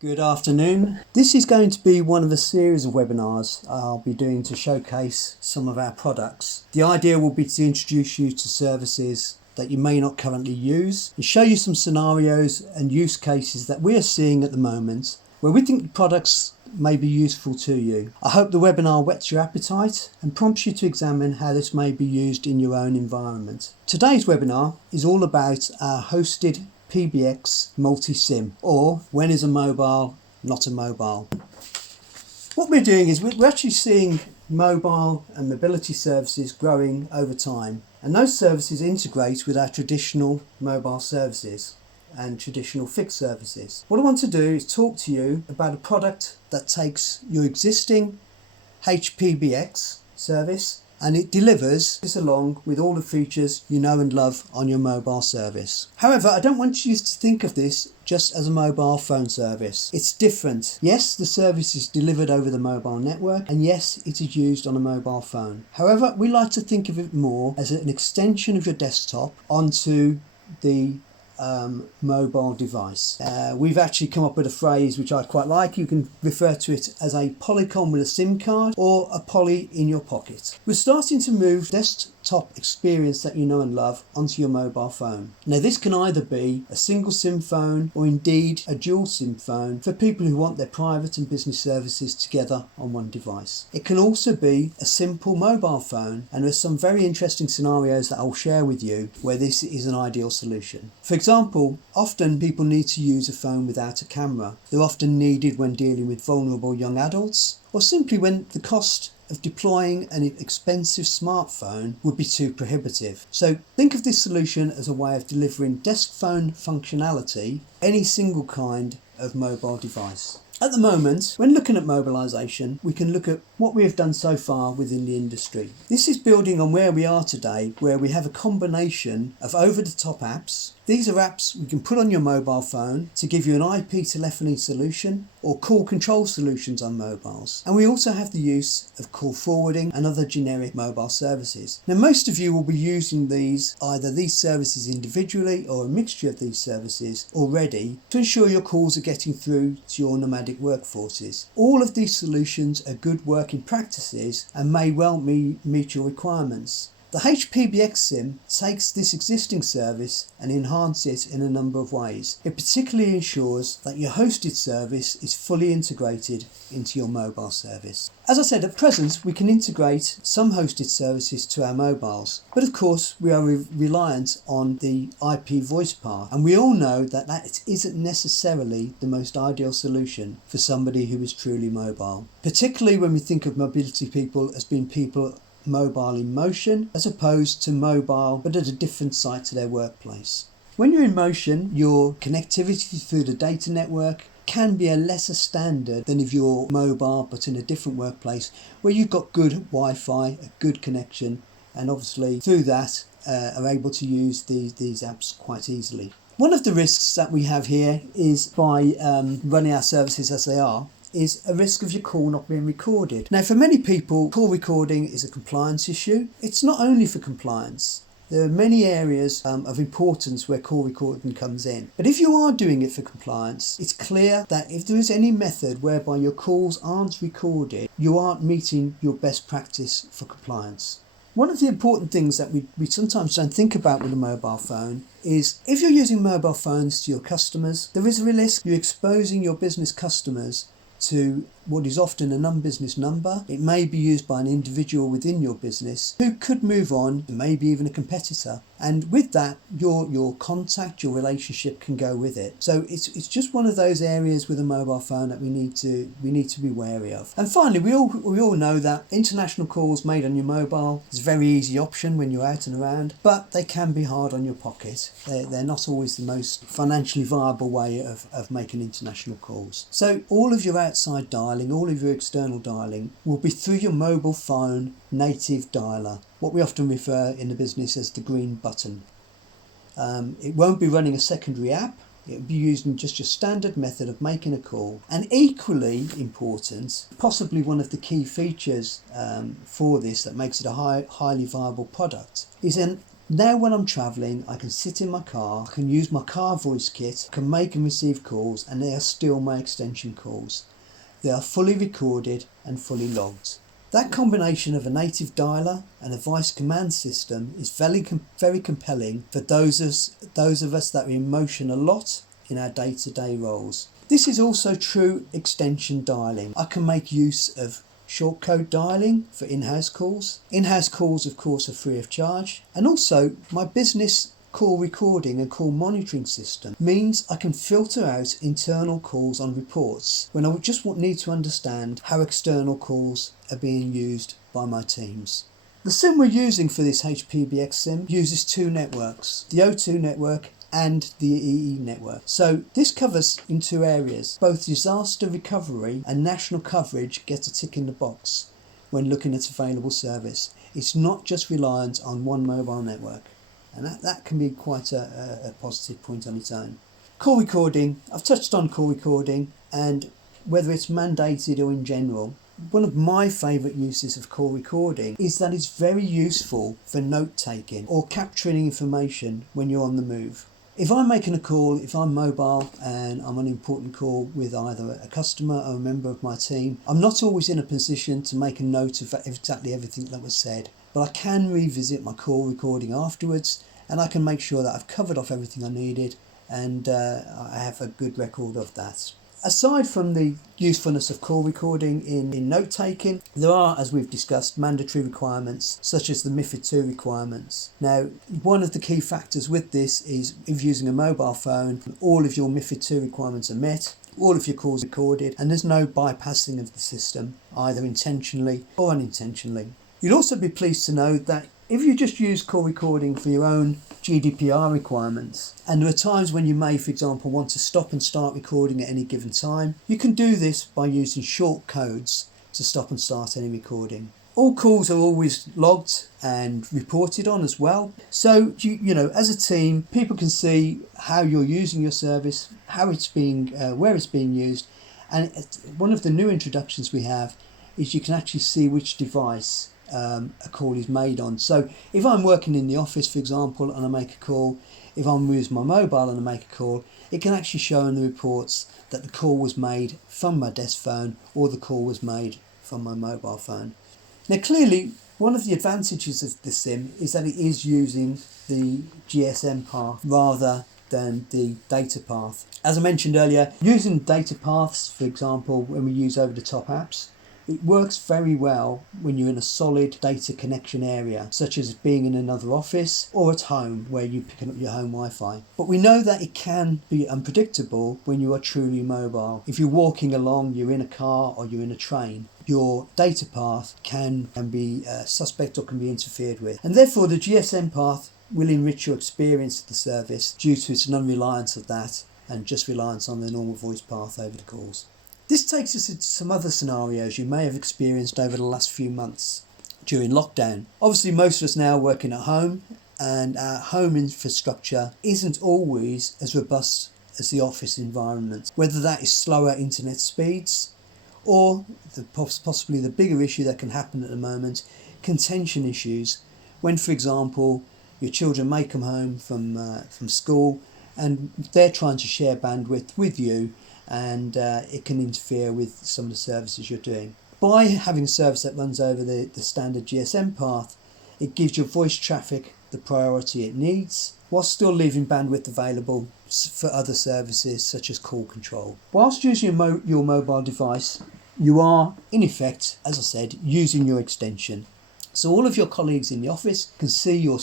Good afternoon. This is going to be one of a series of webinars I'll be doing to showcase some of our products. The idea will be to introduce you to services that you may not currently use and show you some scenarios and use cases that we are seeing at the moment where we think the products may be useful to you. I hope the webinar whets your appetite and prompts you to examine how this may be used in your own environment. Today's webinar is all about our hosted HPBX Multi-SIM, or when is a mobile not a mobile. What we're doing is we're actually seeing mobile and mobility services growing over time, and those services integrate with our traditional mobile services and traditional fixed services. What I want to do is talk to you about a product that takes your existing HPBX service and it delivers this along with all the features you know and love on your mobile service. However, I don't want you to think of this just as a mobile phone service. It's different. Yes, the service is delivered over the mobile network, and yes, it is used on a mobile phone. However, we like to think of it more as an extension of your desktop onto the mobile device. We've actually come up with a phrase which I quite like. You can refer to it as a polycom with a SIM card or a poly in your pocket. We're starting to move desktop experience that you know and love onto your mobile phone. Now this can either be a single SIM phone or indeed a dual SIM phone for people who want their private and business services together on one device. It can also be a simple mobile phone, and there's some very interesting scenarios that I'll share with you where this is an ideal solution. For example, often people need to use a phone without a camera. They're often needed when dealing with vulnerable young adults, or simply when the cost of deploying an expensive smartphone would be too prohibitive. So think of this solution as a way of delivering desk phone functionality, any single kind of mobile device. At the moment, when looking at Mobilisation, we can look at what we have done so far within the industry. This is building on where we are today, where we have a combination of over-the-top apps. These are apps we can put on your mobile phone to give you an IP telephony solution or call control solutions on mobiles. And we also have the use of call forwarding and other generic mobile services. Now, most of you will be using either these services individually or a mixture of these services already to ensure your calls are getting through to your nomadic workforces. All of these solutions are good working practices and may well meet your requirements. The HPBX SIM takes this existing service and enhances it in a number of ways. It particularly ensures that your hosted service is fully integrated into your mobile service. As I said, at present we can integrate some hosted services to our mobiles, but of course we are reliant on the IP voice part, and we all know that that isn't necessarily the most ideal solution for somebody who is truly mobile, particularly when we think of mobility people as being people mobile in motion as opposed to mobile but at a different site to their workplace. When you're in motion, your connectivity through the data network can be a lesser standard than if you're mobile but in a different workplace where you've got good Wi-Fi, a good connection, and obviously through that are able to use these apps quite easily. One of the risks that we have here is by running our services as they are is a risk of your call not being recorded. Now, for many people, call recording is a compliance issue. It's not only for compliance. There are many areas of importance where call recording comes in. But if you are doing it for compliance, it's clear that if there is any method whereby your calls aren't recorded, you aren't meeting your best practice for compliance. One of the important things that we sometimes don't think about with a mobile phone is if you're using mobile phones to your customers, there is a risk you're exposing your business customers to what is often a non-business number. It may be used by an individual within your business who could move on, maybe even a competitor. And with that, your contact, your relationship can go with it. So it's just one of those areas with a mobile phone that we need to be wary of. And finally, we all know that international calls made on your mobile is a very easy option when you're out and around, but they can be hard on your pocket. They're not always the most financially viable way of making international calls. So all of your outside dialing, all of your external dialing will be through your mobile phone native dialer, what we often refer in the business as the green button. It won't be running a secondary app. It will be using just your standard method of making a call. And equally important, possibly one of the key features for this that makes it a highly viable product, is an Now when I'm travelling, I can sit in my car, I can use my car voice kit, I can make and receive calls, and they are still my extension calls. They are fully recorded and fully logged. That combination of a native dialer and a voice command system is very compelling for those of us that are in motion a lot in our day-to-day roles. This is also true extension dialing. I can make use of short code dialing for in-house calls. In-house calls, of course, are free of charge. And also my business call recording and call monitoring system means I can filter out internal calls on reports when I just need to understand how external calls are being used by my teams. The SIM we're using for this HPBX SIM uses two networks, the O2 network and the EE network. So this covers in two areas. Both disaster recovery and national coverage get a tick in the box when looking at available service. It's not just reliant on one mobile network. And that can be quite a positive point on its own. Call recording, I've touched on call recording, and whether it's mandated or in general, one of my favourite uses of call recording is that it's very useful for note taking or capturing information when you're on the move. If I'm making a call, if I'm mobile and I'm on an important call with either a customer or a member of my team, I'm not always in a position to make a note of exactly everything that was said. But I can revisit my call recording afterwards, and I can make sure that I've covered off everything I needed, and I have a good record of that. Aside from the usefulness of call recording in note taking, there are, as we've discussed, mandatory requirements such as the MiFID II requirements. Now, one of the key factors with this is if using a mobile phone, all of your MiFID II requirements are met, all of your calls are recorded, and there's no bypassing of the system, either intentionally or unintentionally. You'll also be pleased to know that if you just use call recording for your own GDPR requirements, and there are times when you may, for example, want to stop and start recording at any given time, you can do this by using short codes to stop and start any recording. All calls are always logged and reported on as well. So, you know, as a team, people can see how you're using your service, how it's being, where it's being used. And one of the new introductions we have is you can actually see which device a call is made on. So if I'm working in the office, for example, and I make a call, if I'm using my mobile and I make a call, it can actually show in the reports that the call was made from my desk phone or the call was made from my mobile phone. Now clearly, one of the advantages of the SIM is that it is using the GSM path rather than the data path. As I mentioned earlier, using data paths, for example, when we use over-the-top apps, it works very well when you're in a solid data connection area, such as being in another office or at home where you're picking up your home Wi-Fi. But we know that it can be unpredictable when you are truly mobile. If you're walking along, you're in a car or you're in a train, your data path can be suspect or can be interfered with. And therefore the GSM path will enrich your experience of the service due to its non-reliance of that and just reliance on the normal voice path over the calls. This takes us into some other scenarios you may have experienced over the last few months during lockdown. Obviously, most of us now working at home, and our home infrastructure isn't always as robust as the office environment. Whether that is slower internet speeds or possibly the bigger issue that can happen at the moment, contention issues, when, for example, your children may come home from school and they're trying to share bandwidth with you, and it can interfere with some of the services you're doing. By having a service that runs over the standard GSM path, it gives your voice traffic the priority it needs, while still leaving bandwidth available for other services such as call control. Whilst using your mobile device, you are, in effect, as I said, using your extension. So all of your colleagues in the office can see your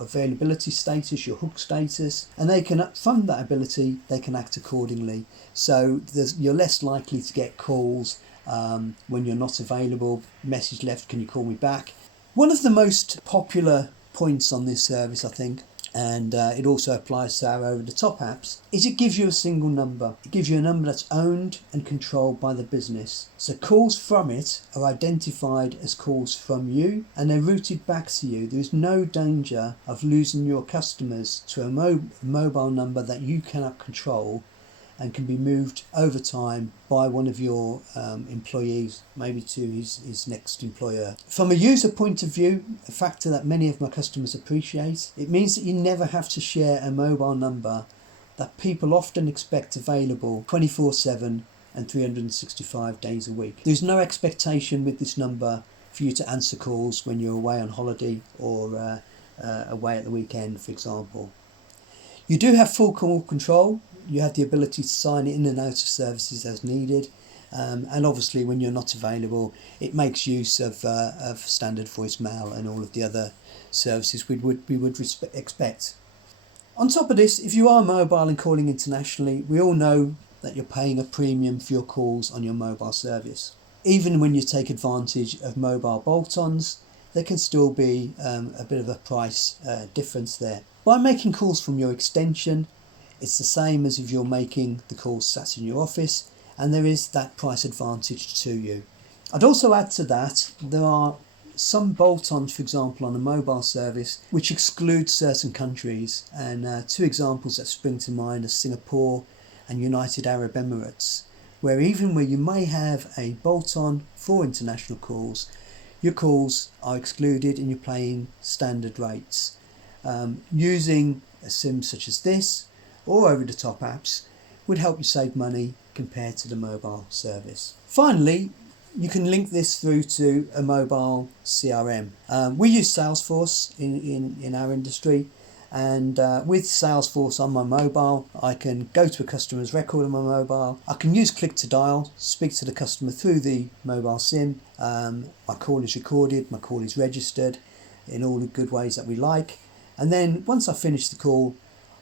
availability status, your hook status, and they can, from that ability, they can act accordingly. So you're less likely to get calls when you're not available. Message left, can you call me back? One of the most popular points on this service, I think, and it also applies to our over-the-top apps, is it gives you a single number. It gives you a number that's owned and controlled by the business. So calls from it are identified as calls from you, and they're routed back to you. There is no danger of losing your customers to a mobile number that you cannot control, and can be moved over time by one of your employees, maybe to his next employer. From a user point of view, a factor that many of my customers appreciate, it means that you never have to share a mobile number that people often expect available 24/7 and 365 days a week. There's no expectation with this number for you to answer calls when you're away on holiday or away at the weekend, for example. You do have full call control. You have the ability to sign in and out of services as needed, and obviously when you're not available, it makes use of standard voicemail and all of the other services we would expect. On top of this, if you are mobile and calling internationally, we all know that you're paying a premium for your calls on your mobile service. Even when you take advantage of mobile bolt-ons, there can still be a bit of a price difference there. By making calls from your extension, it's the same as if you're making the calls sat in your office, and there is that price advantage to you. I'd also add to that, there are some bolt-ons, for example, on a mobile service, which exclude certain countries, and two examples that spring to mind are Singapore and United Arab Emirates, where even where you may have a bolt-on for international calls, your calls are excluded and you're paying standard rates. Using a SIM such as this or over-the-top apps would help you save money compared to the mobile service. Finally, you can link this through to a mobile CRM. We use Salesforce in our industry, and with Salesforce on my mobile, I can go to a customer's record on my mobile. I can use click to dial, speak to the customer through the mobile SIM. My call is recorded, my call is registered in all the good ways that we like. And then once I finish the call,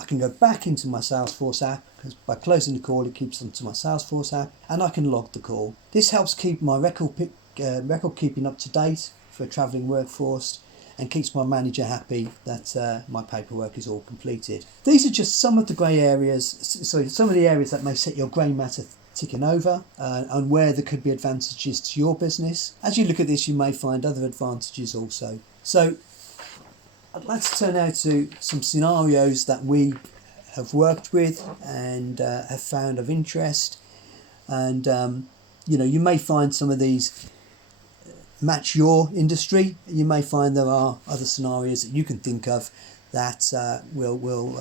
I can go back into my Salesforce app, because by closing the call it keeps them to my Salesforce app, and I can log the call. This helps keep my record keeping up to date for a travelling workforce, and keeps my manager happy that my paperwork is all completed. These are just some of the some of the areas that may set your grey matter ticking over, and where there could be advantages to your business. As you look at this, you may find other advantages also. So I'd like to turn now to some scenarios that we have worked with and have found of interest, and you may find some of these match your industry. You may find there are other scenarios that you can think of that will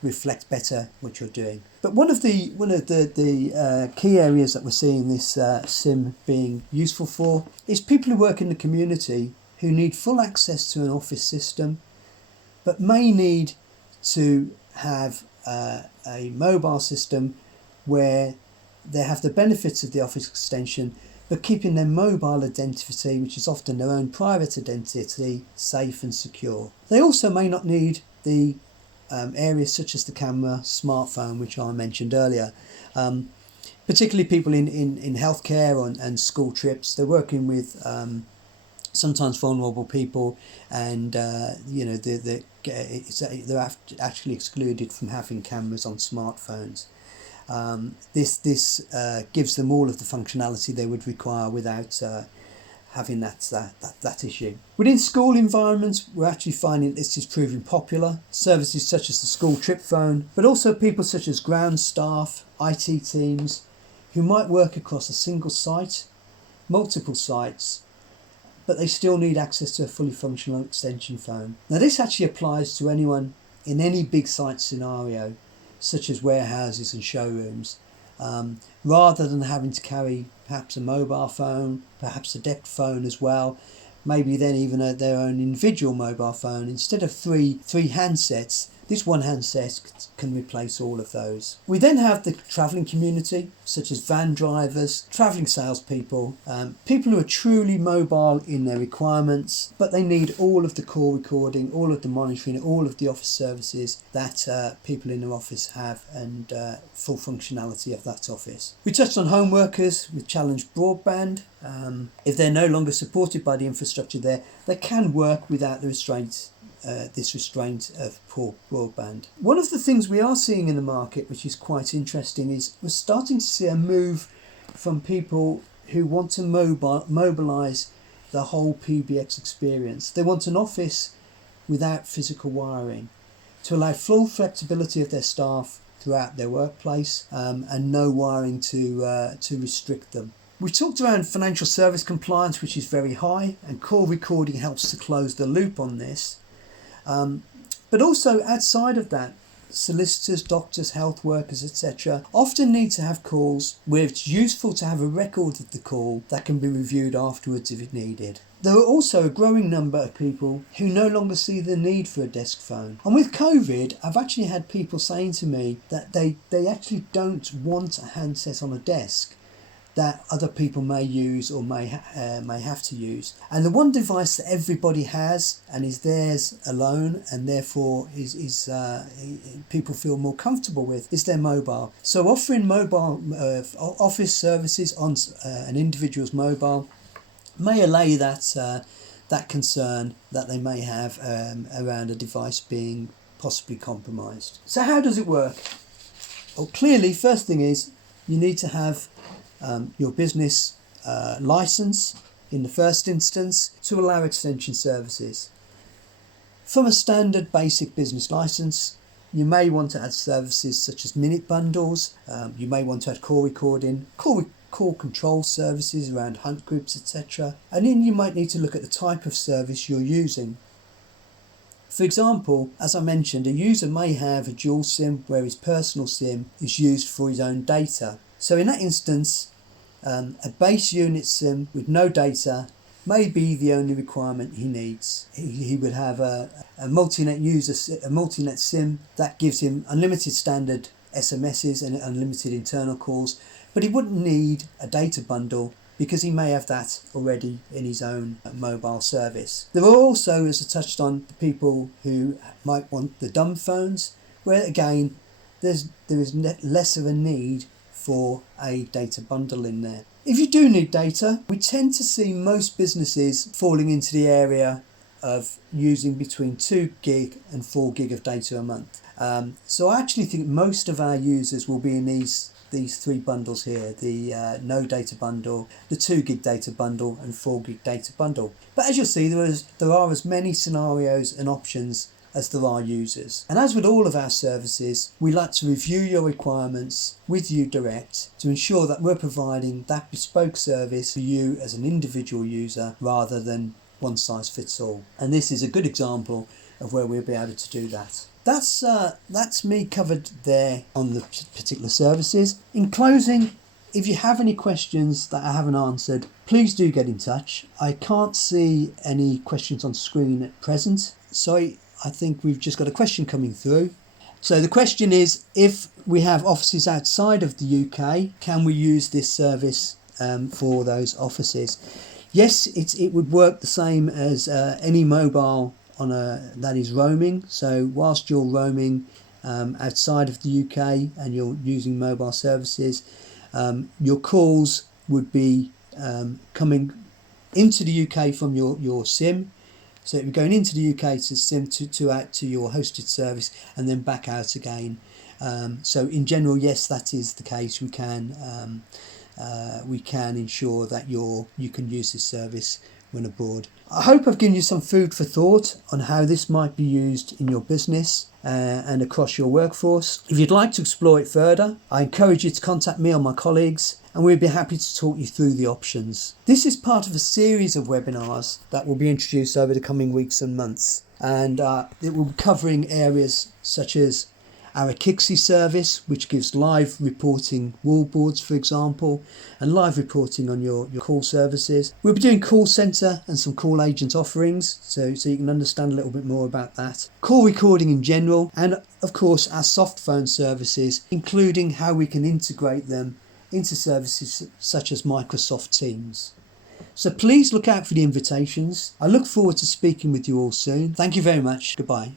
reflect better what you're doing. But one of the key areas that we're seeing this SIM being useful for is people who work in the community who need full access to an office system, but may need to have a mobile system where they have the benefits of the office extension, but keeping their mobile identity, which is often their own private identity, safe and secure. They also may not need the areas such as the camera, smartphone, which I mentioned earlier. Particularly people in healthcare and school trips, they're working with sometimes vulnerable people, and they're actually excluded from having cameras on smartphones. This gives them all of the functionality they would require without having that issue. Within school environments, we're actually finding this is proving popular. Services such as the school trip phone, but also people such as ground staff, IT teams, who might work across a single site, multiple sites, but they still need access to a fully functional extension phone. Now this actually applies to anyone in any big site scenario, such as warehouses and showrooms, rather than having to carry perhaps a mobile phone, perhaps a deck phone as well, maybe then even their own individual mobile phone. Instead of three handsets, this one handset can replace all of those. We then have the travelling community, such as van drivers, travelling salespeople, people who are truly mobile in their requirements, but they need all of the call recording, all of the monitoring, all of the office services that people in their office have, and full functionality of that office. We touched on home workers with challenged broadband. If they're no longer supported by the infrastructure there, they can work without the restraint of poor broadband. One of the things we are seeing in the market, which is quite interesting, is we're starting to see a move from people who want to mobilise the whole PBX experience. They want an office without physical wiring, to allow full flexibility of their staff throughout their workplace, and no wiring to restrict them. We've talked around financial service compliance, which is very high, and call recording helps to close the loop on this. But also outside of that, solicitors, doctors, health workers, etc. often need to have calls where it's useful to have a record of the call that can be reviewed afterwards if needed. There are also a growing number of people who no longer see the need for a desk phone. And with COVID, I've actually had people saying to me that they actually don't want a handset on a desk that other people may use or may have to use. And the one device that everybody has and is theirs alone, and therefore is people feel more comfortable with, is their mobile. So offering mobile office services on an individual's mobile may allay that concern that they may have around a device being possibly compromised. So how does it work? Well, clearly, first thing is you need to have your business license in the first instance to allow extension services. From a standard basic business license, you may want to add services such as minute bundles, you may want to add call recording, call control services around hunt groups, etc. And then you might need to look at the type of service you're using. For example, as I mentioned, a user may have a dual SIM where his personal SIM is used for his own data. So in that instance, a base unit SIM with no data may be the only requirement he needs. He would have a multi-net SIM that gives him unlimited standard SMSs and unlimited internal calls, but he wouldn't need a data bundle because he may have that already in his own mobile service. There are also, as I touched on, people who might want the dumb phones, where again there is less of a need for a data bundle in there. If you do need data, we tend to see most businesses falling into the area of using between 2 gig and 4 gig of data a month. So I actually think most of our users will be in these 3 bundles here, the no data bundle, the 2 gig data bundle and 4 gig data bundle. But as you'll see, there are as many scenarios and options as there are users. And as with all of our services, we like to review your requirements with you direct to ensure that we're providing that bespoke service for you as an individual user rather than one size fits all. And this is a good example of where we'll be able to do that. That's me covered there on the particular services. In closing, if you have any questions that I haven't answered, please do get in touch. I can't see any questions on screen at present, so I think we've just got a question coming through. So the question is, if we have offices outside of the UK, can we use this service for those offices? Yes, it would work the same as any mobile that is roaming. So whilst you're roaming outside of the UK and you're using mobile services, your calls would be coming into the UK from your SIM. So it would be going into the UK to SIM to out to your hosted service and then back out again. So in general, yes, that is the case. We can ensure that you can use this service when abroad. I hope I've given you some food for thought on how this might be used in your business and across your workforce. If you'd like to explore it further, I encourage you to contact me or my colleagues, and we'd be happy to talk you through the options. This is part of a series of webinars that will be introduced over the coming weeks and months, and it will be covering areas such as our Kixi service, which gives live reporting wallboards, for example, and live reporting on your call services. We'll be doing call centre and some call agent offerings, so you can understand a little bit more about that. Call recording in general, and of course our soft phone services, including how we can integrate them into services such as Microsoft Teams. So please look out for the invitations. I look forward to speaking with you all soon. Thank you very much. Goodbye.